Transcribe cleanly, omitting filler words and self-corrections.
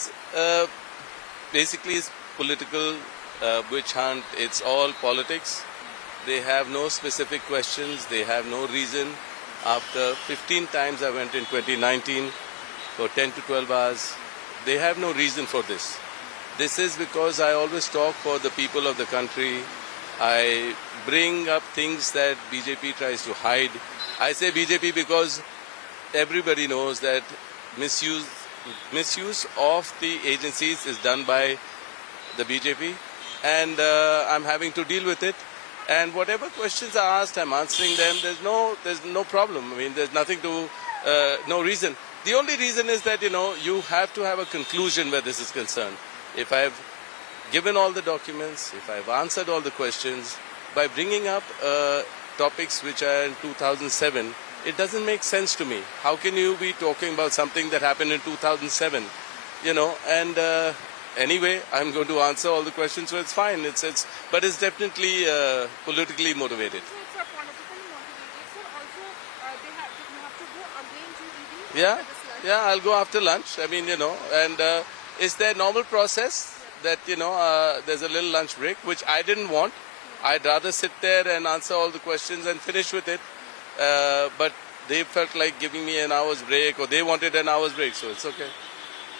Uh, Basically, it's political witch hunt. It's all politics. They have no specific questions. They have no reason. After 15 times I went in 2019 for 10 to 12 hours. They have no reason for this. This is because I always talk for the people of the country. I bring up things that BJP tries to hide. I say BJP because everybody knows that misuse of the agencies is done by the BJP, and I'm having to deal with it. And whatever questions are asked, I'm answering them. There's no problem. I mean, there's nothing to, no reason. The only reason is that you have to have a conclusion where this is concerned. If I've given all the documents, if I've answered all the questions, by bringing up topics which are in 2007, it doesn't make sense to me. How can you be talking about something that happened in 2007? And anyway, I'm going to answer all the questions, so it's fine. But it's definitely politically motivated. So it's a politically motivated. So also you have to go again to ED Yeah, after this lunch. yeah, I'll go after lunch. I mean, and it's their normal process that, there's a little lunch break, which I didn't want. I'd rather sit there and answer all the questions and finish with it. But they felt like giving me an hour's break, or they wanted an hour's break, so it's okay.